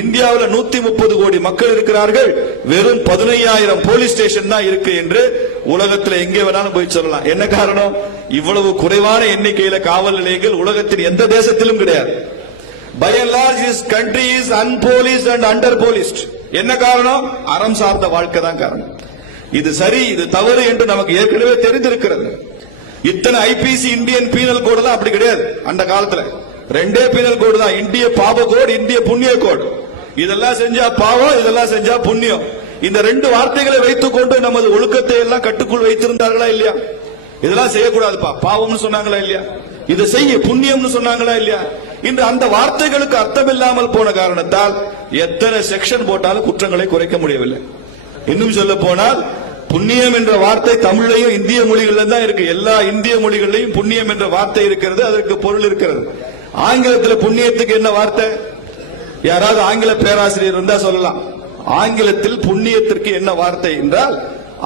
இந்தியாவில் 130 கோடி மக்கள் இருக்கிறார்கள், வெறும் 15,000 போலீஸ் ஸ்டேஷன் தான் இருக்கு என்று உலகத்தில் எங்கே வேணாலும் போய் சொல்லலாம். என்ன காரணம்? இவ்வளவு குறைவான எண்ணிக்கையில காவல் நிலையங்கள் உலகத்தின் எந்த தேசத்திலும் கிடையாது. By and large, this country is unpoliced and underpoliced. என்ன காரணம்? அறம் சார்ந்த வாழ்க்கை தான் காரணம். இது சரி, இது தவறு என்று நமக்கு ஏற்கனவே தெரிந்திருக்கிறது. இத்தனை ஐபிசி இந்தியன் பீனல் கோடு தான் அப்படி கிடையாது. அந்த காலத்துல ரெண்டே பீனல் கோடு தான், இந்திய பாப கோடு, இந்திய புண்ணிய கோடு. இதெல்லாம் செஞ்சா பாவம், இதெல்லாம் செஞ்சா புண்ணியம். இந்த ரெண்டு வார்த்தைகளை வைத்துக் கொண்டு நமது ஒழுக்கத்தை எல்லாம் கட்டுக்குள் வைத்திருந்தார்களா இல்லையா? இதெல்லாம் செய்யக்கூடாதுப்பா, பாவம்னு சொன்னாங்களா இல்லையா? இதை செய்ய புண்ணியம்னு சொன்னாங்களா இல்லையா? இன்று அந்த வார்த்தைகளுக்கு அர்த்தம் இல்லாமல் போன காரணத்தால் எத்தனை செக்ஷன் போட்டாலும் குற்றங்களை குறைக்க முடியவில்லை. இன்னும் சொல்ல போனால் புண்ணியம் என்ற வார்த்தை தமிழையும் இந்திய மொழிகளில் தான் இருக்கு. எல்லா இந்திய மொழிகளிலும் புண்ணியம் என்ற வார்த்தை இருக்கிறது, அதற்கு பொருள் இருக்கிறது. ஆங்கிலத்தில் புண்ணியத்துக்கு என்ன வார்த்தை? யாராவது ஆங்கில பேராசிரியர் இருந்தா சொல்லலாம். ஆங்கிலத்தில் புண்ணியத்திற்கு என்ன வார்த்தை என்றால்,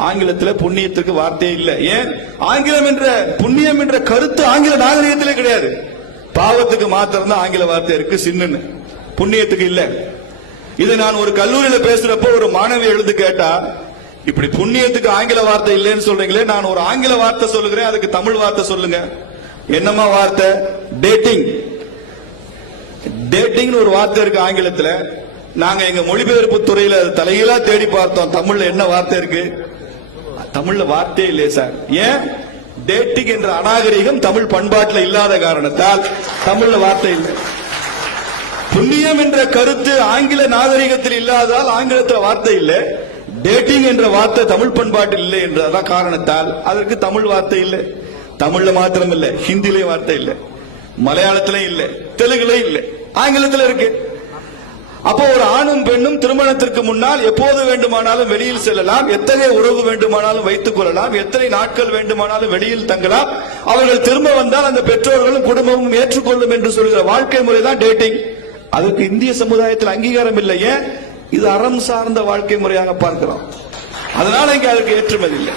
ஆங்கிலத்தில் புண்ணியத்திற்கு வார்த்தையே இல்லை. ஏன்? ஆங்கிலம் என்ற புண்ணியம் என்ற கருத்து ஆங்கில நாகரிகத்திலே கிடையாது. பாவத்துக்கு மாத்திரம் தான் ஆங்கில வார்த்தை இருக்கு, சின்னு. புண்ணியத்துக்கு இல்ல. இதை நான் ஒரு கல்லூரியில பேசுறப்போ ஒரு மாணவி எழுந்து கேட்டா, இப்படி புண்ணியத்துக்கு ஆங்கில வார்த்தை இல்லைன்னு சொல்றீங்களே, நான் ஒரு ஆங்கில வார்த்தை சொல்லுகிறேன், அதுக்கு தமிழ் வார்த்தை சொல்லுங்க. என்னமா வார்த்தை? டேட்டிங். டேட்டிங் ஒரு வார்த்தை இருக்கு ஆங்கிலத்துல. நாங்க எங்க மொழிபெயர்ப்பு துறையில தலையிலா தேடி பார்த்தோம், தமிழ்ல என்ன வார்த்தை இருக்கு? தமிழ்ல வார்த்தையே இல்லையே சார். ஏன்? டேட்டிங் என்ற அநாகரிகம் தமிழ் பண்பாட்டில் இல்லாத காரணத்தால் தமிழ்ல வார்த்தை இல்லை. புண்ணியம் என்ற கருத்து ஆங்கில நாகரிகத்தில் இல்லாததால் ஆங்கிலத்தில் வார்த்தை இல்லை. டேட்டிங் என்ற வார்த்தை தமிழ் பண்பாட்டில் இல்லை என்ற காரணத்தால் அதற்கு தமிழ் வார்த்தை இல்லை. தமிழ்ல மாத்திரம் இல்ல, ஹிந்திலே வார்த்தை இல்லை, மலையாளத்திலே இல்லை, தெலுங்குல இல்லை, ஆங்கிலத்தில் இருக்கு. அப்போ ஒரு ஆணும் பெண்ணும் திருமணத்திற்கு முன்னால் எப்போது வேண்டுமானாலும் வெளியில் செல்லலாம், எத்தகைய உறவு வேண்டுமானாலும் வைத்துக் கொள்ளலாம், எத்தனை நாட்கள் வேண்டுமானாலும் வெளியில் தங்கலாம். அவர்கள் திரும்ப வந்தால் அந்த பெற்றோர்களும் குடும்பமும் ஏற்றுக்கொள்ளும் என்று சொல்கிற வாழ்க்கை முறை தான் டேட்டிங். அதற்கு இந்திய சமுதாயத்தில் அங்கீகாரம் இல்லை. ஏன்? இது அறம் சார்ந்த வாழ்க்கை முறையாக பார்க்கிறோம். அதனால இங்க அதற்கு ஏற்றுமதி இல்லை.